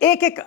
1-1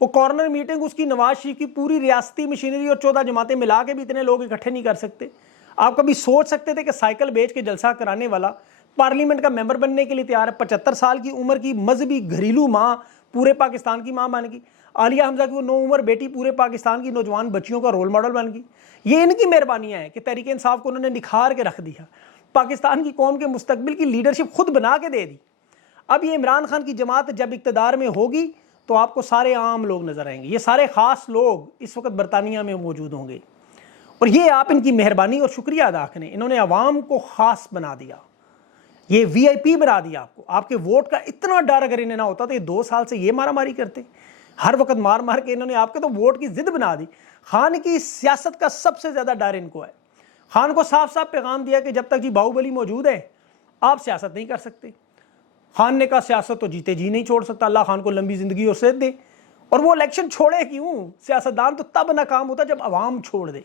وہ corner meeting اس کی نواز شریف کی پوری ریاستی مشینری اور 14 جماعتیں ملا کے بھی اتنے لوگ اکٹھے نہیں کر سکتے. آپ کبھی سوچ سکتے تھے کہ سائیکل بیچ کے جلسہ کرانے والا پارلیمنٹ کا ممبر بننے کے لیے تیار ہے؟ 75 سال کی عمر کی مذہبی گھریلو ماں پورے پاکستان کی ماں بن گئی. عالیہ حمزہ کی وہ 9 عمر بیٹی پورے پاکستان کی نوجوان بچیوں کا رول ماڈل بن گئی. یہ ان کی مہربانیاں ہیں کہ تحریک انصاف کو انہوں نے نکھار کے رکھ دیا, پاکستان کی قوم کے مستقبل کی لیڈرشپ خود بنا کے دے دی. اب یہ عمران خان کی جماعت جب اقتدار میں ہوگی تو آپ کو سارے عام لوگ نظر آئیں گے. یہ سارے خاص لوگ اس وقت برطانیہ میں موجود ہوں گے, اور یہ آپ ان کی مہربانی اور شکریہ ادا کریں. انہوں نے عوام کو خاص بنا دیا, یہ وی آئی پی بنا دیا آپ کو. آپ کے ووٹ کا اتنا ڈر اگر انہیں نہ ہوتا تو یہ 2 سال سے یہ مارا ماری کرتے. ہر وقت مار مار کے انہوں نے آپ کے تو ووٹ کی ضد بنا دی. خان کی سیاست کا سب سے زیادہ ڈر ان کو ہے. خان کو صاف صاف پیغام دیا کہ جب تک جی باہوبلی موجود ہے آپ سیاست نہیں کر سکتے. خان نے کہا سیاست تو جیتے جی نہیں چھوڑ سکتا, اللہ خان کو لمبی زندگی اور صحت دے. اور وہ الیکشن چھوڑے کیوں؟ سیاستدان تو تب ناکام ہوتا جب عوام چھوڑ دے.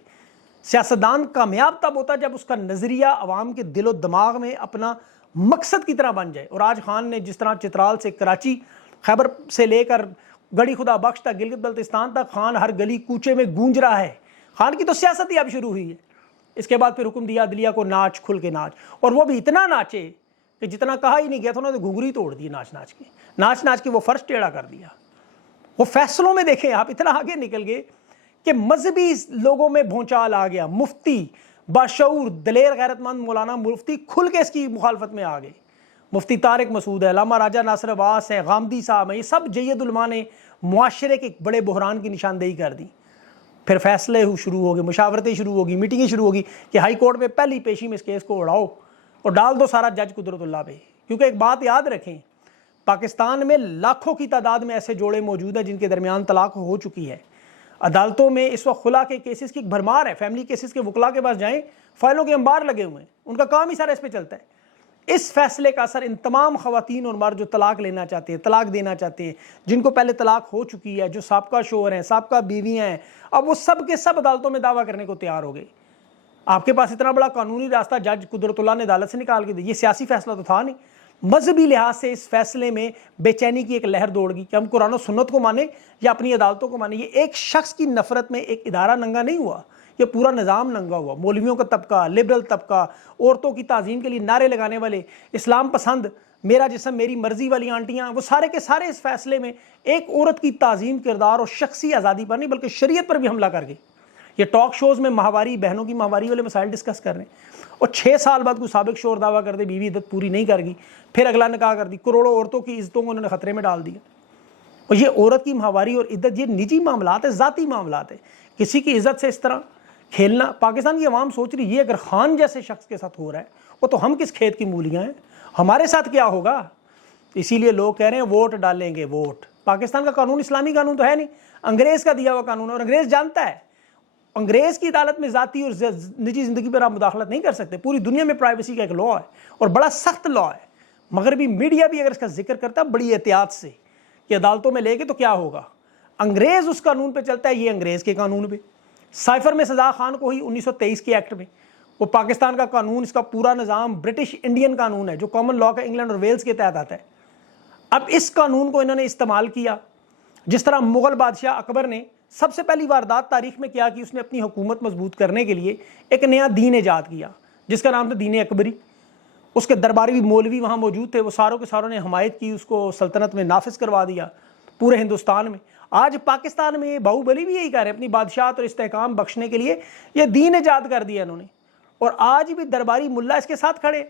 سیاستدان کامیاب تب ہوتا جب اس کا نظریہ عوام کے دل و دماغ میں اپنا مقصد کی طرح بن جائے. اور آج خان نے جس طرح چترال سے کراچی, خیبر سے لے کر گڑھی خدا بخش تک, گلگت بلتستان تک خان ہر گلی کوچے میں گونج رہا ہے. خان کی تو سیاست ہی اب شروع ہوئی ہے. اس کے بعد پھر حکم دیا عدلیہ کو ناچ, کھل کے ناچ, اور وہ بھی اتنا ناچے کہ جتنا کہا ہی نہیں گیا تھا انہوں نے گھنگری توڑ دی. ناچ ناچ کے وہ فرش ٹیڑھا کر دیا. وہ فیصلوں میں دیکھیں آپ اتنا آگے نکل گئے کہ مذہبی لوگوں میں بھونچال آ گیا. مفتی باشعور دلیر غیرت مند مولانا مفتی کھل کے اس کی مخالفت میں آ گئے. مفتی طارق مسعود ہے, علامہ راجہ ناصر عباس ہے, غامدی صاحب ہیں, یہ سب جید علماء نے معاشرے کے ایک بڑے بحران کی نشاندہی کر دی. پھر فیصلے شروع ہو گئے, مشاورتیں شروع ہوگی, میٹنگیں شروع ہوگی کہ ہائی کورٹ میں پہلی پیشی میں اس کیس کو اڑاؤ اور ڈال دو سارا جج قدرت اللہ پہ. کیونکہ ایک بات یاد رکھیں, پاکستان میں لاکھوں کی تعداد میں ایسے جوڑے موجود ہیں جن کے درمیان طلاق ہو چکی ہے. عدالتوں میں اس وقت خلا کے کیسز کی ایک بھرمار ہے. فیملی کیسز کے وکلا کے پاس جائیں, فائلوں کے انبار لگے ہوئے ہیں, ان کا کام ہی سارا اس پہ چلتا ہے. اس فیصلے کا اثر ان تمام خواتین اور مرد جو طلاق لینا چاہتے ہیں, طلاق دینا چاہتے ہیں, جن کو پہلے طلاق ہو چکی ہے, جو سابقہ شوہر ہیں, سابقہ بیویاں ہیں, اب وہ سب کے سب عدالتوں میں دعویٰ کرنے کو تیار ہو گئے. آپ کے پاس اتنا بڑا قانونی راستہ جج قدرت اللہ نے عدالت سے نکال کے دیا. یہ سیاسی فیصلہ تو تھا نہیں. مذہبی لحاظ سے اس فیصلے میں بے چینی کی ایک لہر دوڑ گئی کہ ہم قرآن و سنت کو مانیں یا اپنی عدالتوں کو مانیں. یہ ایک شخص کی نفرت میں ایک ادارہ ننگا نہیں ہوا, یہ پورا نظام ننگا ہوا. مولویوں کا طبقہ, لبرل طبقہ, عورتوں کی تعظیم کے لیے نعرے لگانے والے, اسلام پسند, میرا جسم میری مرضی والی آنٹیاں, وہ سارے کے سارے اس فیصلے میں ایک عورت کی تعظیم, کردار اور شخصی آزادی پر نہیں بلکہ شریعت پر بھی حملہ کر گئے. یہ ٹاک شوز میں ماہواری, بہنوں کی ماہواری والے مسائل ڈسکس کر رہے ہیں, اور 6 سال بعد کوئی سابق شوہر دعویٰ کر دے بیوی عدت پوری نہیں کر گئی, پھر اگلا نکاح کر دی. کروڑوں عورتوں کی عزتوں کو انہوں نے خطرے میں ڈال دیا. اور یہ عورت کی ماہواری اور عدت یہ نجی معاملات ہے, ذاتی معاملات ہے. کسی کی عزت سے اس طرح کھیلنا, پاکستان کی عوام سوچ رہی ہے اگر خان جیسے شخص کے ساتھ ہو رہا ہے وہ تو ہم کس کھیت کی مولیاں ہیں, ہمارے ساتھ کیا ہوگا. اسی لیے لوگ کہہ رہے ہیں ووٹ ڈالیں گے. ووٹ, پاکستان کا قانون اسلامی قانون تو ہے نہیں, انگریز کا دیا ہوا قانون ہے, اور انگریز جانتا ہے انگریز کی عدالت میں ذاتی اور نجی زندگی پر آپ مداخلت نہیں کر سکتے. پوری دنیا میں پرائیویسی کا ایک لا ہے اور بڑا سخت لا ہے. مغربی میڈیا بھی اگر اس کا ذکر کرتا ہے بڑی احتیاط سے کہ عدالتوں میں لے کے تو کیا ہوگا. انگریز اس قانون پہ چلتا ہے, یہ انگریز کے قانون پہ. سائفر میں سزا خان کو ہی 1923 کے ایکٹ میں, وہ پاکستان کا قانون, اس کا پورا نظام برٹش انڈین قانون ہے جو کامن لا کا انگلینڈ اور ویلز کے تحت آتا ہے. اب اس قانون کو انہوں نے استعمال کیا جس طرح مغل بادشاہ اکبر نے سب سے پہلی واردات تاریخ میں کیا کہ اس نے اپنی حکومت مضبوط کرنے کے لیے ایک نیا دین ایجاد کیا جس کا نام تھا دین اکبری. اس کے درباری بھی مولوی وہاں موجود تھے, وہ ساروں کے ساروں نے حمایت کی, اس کو سلطنت میں نافذ کروا دیا پورے ہندوستان میں. آج پاکستان میں باہوبلی بھی یہی کہہ رہے ہیں, اپنی بادشاہت اور استحکام بخشنے کے لیے یہ دین ایجاد کر دیا انہوں نے, اور آج بھی درباری ملا اس کے ساتھ کھڑے.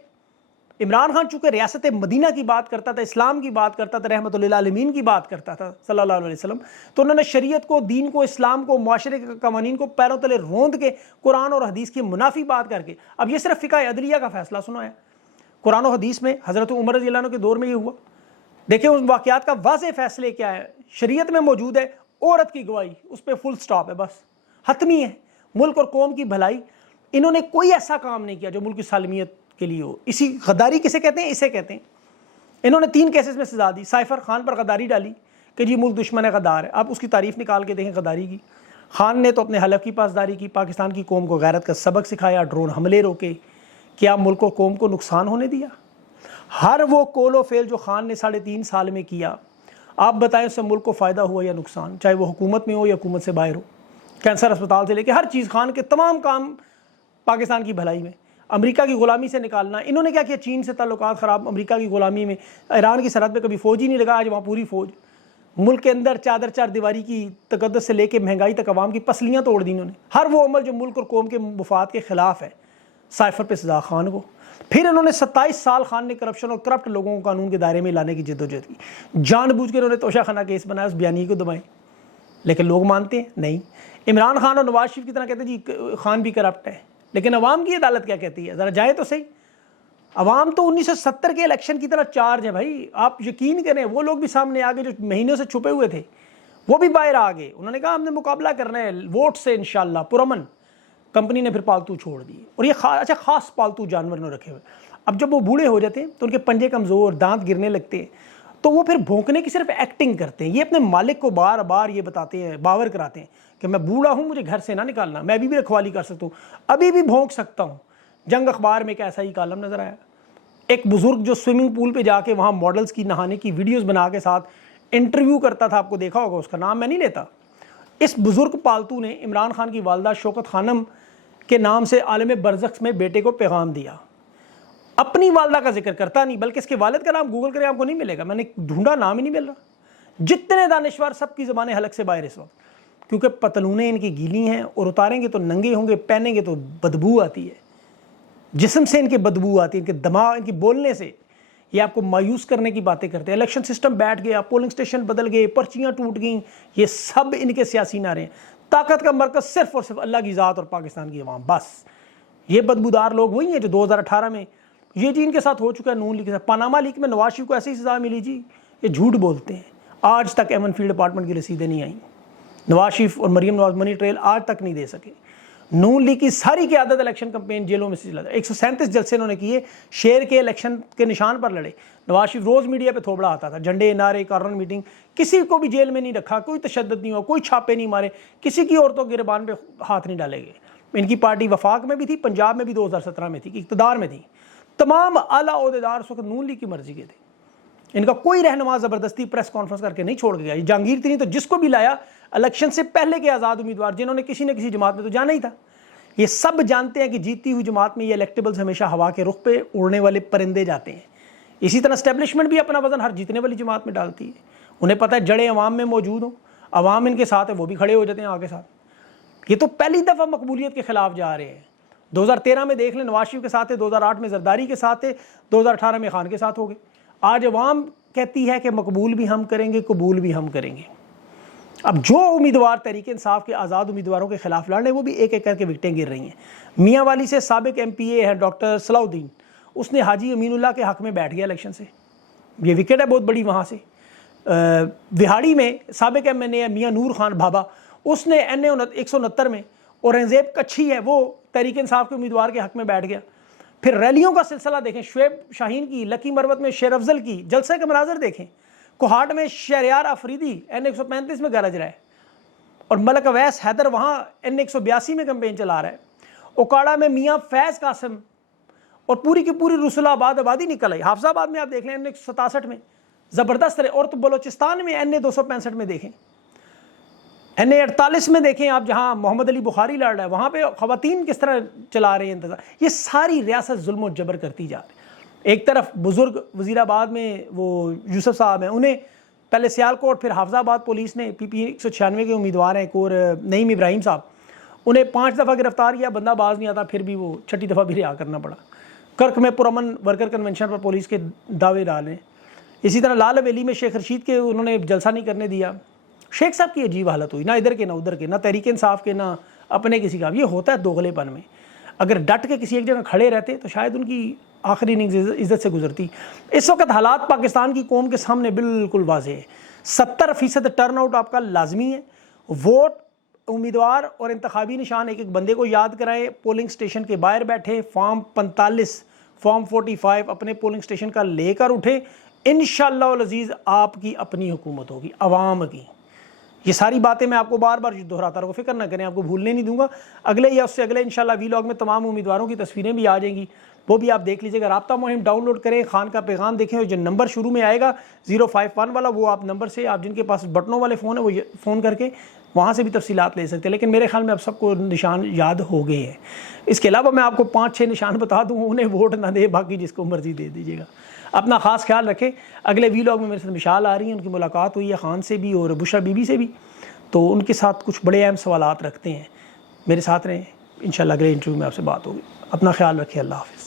عمران خان چونکہ ریاست مدینہ کی بات کرتا تھا, اسلام کی بات کرتا تھا, رحمت للعالمین کی بات کرتا تھا صلی اللہ علیہ وسلم, تو انہوں نے شریعت کو, دین کو, اسلام کو, معاشرے کے قوانین کو پیروں تلے روند کے قرآن اور حدیث کی منافی بات کر کے اب یہ صرف فقہ عدلیہ کا فیصلہ سنایا. قرآن و حدیث میں حضرت عمر رضی اللہ عنہ کے دور میں یہ ہوا. دیکھیں ان واقعات کا واضح فیصلے کیا ہے, شریعت میں موجود ہے عورت کی گواہی, اس پہ فل سٹاپ ہے, بس حتمی ہے. ملک اور قوم کی بھلائی, انہوں نے کوئی ایسا کام نہیں کیا جو ملک کی سالمیت کے لیے ہو. اسی غداری کسے کہتے ہیں, اسے کہتے ہیں. انہوں نے 3 کیسز میں سزا دی. سائفر خان پر غداری ڈالی کہ جی ملک دشمن ہے, غدار ہے. آپ اس کی تعریف نکال کے دیکھیں غداری کی. خان نے تو اپنے حلف کی پاسداری کی, پاکستان کی قوم کو غیرت کا سبق سکھایا, ڈرون حملے روکے, کیا ملک و قوم کو نقصان ہونے دیا. ہر وہ کول و فیل جو خان نے 3.5 سال میں کیا, آپ بتائیں اس سے ملک کو فائدہ ہوا یا نقصان، چاہے وہ حکومت میں ہو یا حکومت سے باہر ہو، کینسر اسپتال سے لے کے ہر چیز، خان کے تمام کام پاکستان کی بھلائی میں۔ امریکہ کی غلامی سے نکالنا، انہوں نے کیا کیا؟ چین سے تعلقات خراب، امریکہ کی غلامی میں، ایران کی سرحد پہ کبھی فوج ہی نہیں لگا، آج وہاں پوری فوج، ملک کے اندر چادر چار دیواری کی تقدس سے لے کے مہنگائی تک عوام کی پسلیاں توڑ دی انہوں نے، ہر وہ عمل جو ملک اور قوم کے مفاد کے خلاف ہے، سائفر پہ سزا خان کو۔ پھر انہوں نے 27 سال خان نے کرپشن اور کرپٹ لوگوں کو قانون کے دائرے میں لانے کی جدوجہد کی، جان بوجھ کے انہوں نے توشہ خانہ کیس بنایا اس بیانیے کو دبائیں، لیکن لوگ مانتے ہیں نہیں۔ عمران خان اور نواز شریف کی طرح کہتے ہیں جی خان بھی کرپٹ ہے، لیکن عوام کی عدالت کیا کہتی ہے؟ ذرا جائیں تو صحیح۔ عوام تو 1970 کے الیکشن کی طرح چارج ہے بھائی، آپ یقین کریں وہ لوگ بھی سامنے آ گئے جو مہینوں سے چھپے ہوئے تھے، وہ بھی باہر آ گئے، انہوں نے کہا ہم نے مقابلہ کرنا ہے ووٹ سے انشاءاللہ پرامن۔ کمپنی نے پھر پالتو چھوڑ دیے، اور یہ اچھا خاص پالتو جانور نے رکھے ہوئے۔ اب جب وہ بوڑھے ہو جاتے ہیں تو ان کے پنجے کمزور، دانت گرنے لگتے ہیں، تو وہ پھر بھونکنے کی صرف ایکٹنگ کرتے ہیں، یہ اپنے مالک کو بار بار یہ بتاتے ہیں، باور کراتے ہیں کہ میں بوڑھا ہوں، مجھے گھر سے نہ نکالنا، میں ابھی بھی رکھوالی کر سکتا ہوں، ابھی بھی بھونک سکتا ہوں۔ جنگ اخبار میں ایک ایسا ہی کالم نظر آیا، ایک بزرگ جو سوئمنگ پول پہ جا کے وہاں ماڈلز کی نہانے کی ویڈیوز بنا کے ساتھ انٹرویو کرتا تھا، آپ کو دیکھا ہوگا، اس کا نام میں نہیں لیتا۔ اس بزرگ پالتو نے عمران خان کی والدہ شوکت خانم کے نام سے عالم برزخ میں بیٹے کو پیغام دیا، اپنی والدہ کا ذکر کرتا نہیں، بلکہ اس کے والد کا نام گوگل کریں آپ کو نہیں ملے گا، میں نے ڈھونڈا نام ہی نہیں مل رہا۔ جتنے دانشور سب کی زبانیں حلق سے باہر اس وقت، کیونکہ پتلونیں ان کی گیلی ہیں اور اتاریں گے تو ننگے ہوں گے، پہنیں گے تو بدبو آتی ہے، جسم سے ان کے بدبو آتی ہے، ان کے دماغ، ان کی بولنے سے یہ آپ کو مایوس کرنے کی باتیں کرتے ہیں۔ الیکشن سسٹم بیٹھ گیا، پولنگ سٹیشن بدل گئے، پرچیاں ٹوٹ گئیں، یہ سب ان کے سیاسی نعرے ہیں۔ طاقت کا مرکز صرف اور صرف اللہ کی ذات اور پاکستان کی عوام، بس۔ یہ بدبودار لوگ وہی ہیں جو 2018 میں یہ جی ان کے ساتھ ہو چکا ہے، نون لیگ کے ساتھ، پاناما لیک میں نواز شریف کو ایسی سزا ملی جی، یہ جھوٹ بولتے ہیں۔ آج تک ایمن فیلڈ ڈپارٹمنٹ کی رسیدیں نہیں آئیں، نواز شریف اور مریم نواز منی ٹریل آج تک نہیں دے سکے۔ نون لیگ کی ساری قیادت الیکشن کمپین جیلوں میں سے چلا، 137 جلسے انہوں نے کیے، شیر کے الیکشن کے نشان پر لڑے۔ نواز شریف روز میڈیا پہ تھوبڑا آتا تھا، جھنڈے، نعرے، کارنر میٹنگ، کسی کو بھی جیل میں نہیں رکھا، کوئی تشدد نہیں ہوا، کوئی چھاپے نہیں مارے، کسی کی عورتوں کے گربان پہ ہاتھ نہیں ڈالے گئے۔ ان کی پارٹی وفاق میں بھی تھی، پنجاب میں بھی 2017 میں تھی، اقتدار میں تھی، تمام اعلیٰ عہدیدار اس وقت نون لیگ کی مرضی کے تھے، ان کا کوئی رہنما زبردستی پریس کانفرنس کر کے نہیں چھوڑ گیا۔ یہ جہانگیر تھی نہیں تو جس کو بھی لایا الیکشن سے پہلے کے آزاد امیدوار، جنہوں نے کسی نہ کسی جماعت میں تو جانا ہی تھا، یہ سب جانتے ہیں کہ جیتی ہوئی جماعت میں یہ الیکٹیبلز ہمیشہ ہوا کے رخ پہ اڑنے والے پرندے جاتے ہیں۔ اسی طرح اسٹیبلشمنٹ بھی اپنا وزن ہر جیتنے والی جماعت میں ڈالتی ہے، انہیں پتہ ہے جڑیں عوام میں موجود ہوں، عوام ان کے ساتھ ہے، وہ بھی کھڑے ہو جاتے ہیں آگے ساتھ۔ یہ تو پہلی دفعہ مقبولیت کے خلاف جا رہے ہیں۔ 2013 میں دیکھ لیں نواز شریف کے ساتھ تھے، 2008 میں زرداری کے ساتھ تھے، 2018 میں خان کے ساتھ ہو گئے۔ آج عوام کہتی ہے کہ مقبول بھی ہم کریں گے، قبول بھی ہم کریں گے۔ اب جو امیدوار تحریک انصاف کے آزاد امیدواروں کے خلاف لڑ رہے ہیں وہ بھی ایک ایک کر کے وکٹیں گر رہی ہیں۔ میاں والی سے سابق ایم پی اے ہے ڈاکٹر صلاح الدین، اس نے حاجی امین اللہ کے حق میں بیٹھ گیا الیکشن سے، یہ وکٹ ہے بہت بڑی وہاں سے۔ وہاڑی میں سابق ایم این اے ہے میاں نور خان بھابا، اس نے این اے 169 میں، اورنگزیب کچھی ہے وہ تحریک انصاف کے امیدوار کے حق میں بیٹھ گیا۔ پھر ریلیوں کا سلسلہ دیکھیں، شعیب شاہین کی، لکی مروت میں شیر افضل کی، جلسے کے مناظر دیکھیں، کوہاٹ میں شہریار آفریدی این 135 میں گرج رہا ہے، اور ملک اویس حیدر وہاں این 182 میں کمپین چلا رہا ہے۔ اوکاڑا میں میاں فیض قاسم اور پوری کی پوری رسول آباد آبادی نکل آئی۔ حافظ آباد میں آپ دیکھ لیں این 167 میں زبردست رہے، اور تو بلوچستان میں این 265 میں دیکھیں، این 48 میں دیکھیں آپ، جہاں محمد علی بخاری لڑ رہا ہے وہاں پہ خواتین کس طرح چلا رہے ہیں انتظار۔ یہ ساری ریاست ظلم و جبر کرتی جا رہی ہے۔ ایک طرف بزرگ وزیر آباد میں وہ یوسف صاحب ہیں، انہیں پہلے سیالکوٹ پھر حافظ آباد پولیس نے پی 196 کے امیدوار ہیں، ایک اور نعیم ابراہیم صاحب، انہیں 5 دفعہ گرفتار کیا، بندہ باز نہیں آتا، پھر بھی وہ 6ٹھی دفعہ بھی رہا کرنا پڑا۔ کرک میں پرامن ورکر کنونشن پر پولیس کے دعوے ڈالے۔ اسی طرح لال حویلی میں شیخ رشید کے انہوں نے جلسہ نہیں کرنے دیا۔ شیخ صاحب کی عجیب حالت ہوئی، نہ ادھر کے نہ ادھر کے، نہ تحریک انصاف کے، نہ اپنے کسی کا۔ یہ ہوتا ہے دوغلے پن میں، اگر ڈٹ کے کسی ایک جگہ کھڑے رہتے تو شاید ان کی آخری اننگز عزت سے گزرتی۔ اس وقت حالات پاکستان کی قوم کے سامنے بالکل واضح ہے۔ 70% ٹرن آؤٹ آپ کا لازمی ہے۔ ووٹ، امیدوار اور انتخابی نشان ایک ایک بندے کو یاد کرائیں، پولنگ سٹیشن کے باہر بیٹھے، فارم 45 فارم 45 اپنے پولنگ سٹیشن کا لے کر اٹھے، انشاءاللہ العزیز آپ کی اپنی حکومت ہوگی، عوام کی۔ یہ ساری باتیں میں آپ کو بار بار دہراتا رہوں، فکر نہ کریں، آپ کو بھولنے نہیں دوں گا۔ اگلے یا اس سے اگلے انشاءاللہ وی لاگ میں تمام امیدواروں کی تصویریں بھی آ جائیں گی، وہ بھی آپ دیکھ لیجیے گا. رابطہ مہم ڈاؤن لوڈ کریں, خان کا پیغام دیکھیں, اور جو نمبر شروع میں آئے گا 051 والا, وہ آپ نمبر سے, آپ جن کے پاس بٹنوں والے فون ہیں وہ فون کر کے وہاں سے بھی تفصیلات لے سکتے ہیں. لیکن میرے خیال میں اب سب کو نشان یاد ہو گئے ہیں. اس کے علاوہ میں آپ کو 5-6 نشان بتا دوں, انہیں ووٹ نہ دے, باقی جس کو مرضی دے دیجیے گا. اپنا خاص خیال رکھیں. اگلے ویلاگ میں میرے ساتھ مشال آ رہی ہیں, ان کی ملاقات ہوئی ہے خان سے بھی اور بشرا بی بی سے بھی, تو ان کے ساتھ کچھ بڑے اہم سوالات رکھتے ہیں. میرے ساتھ رہیں, انشاءاللہ اگلے انٹرویو میں آپ سے بات ہوگی. اپنا خیال رکھیں. اللہ حافظ.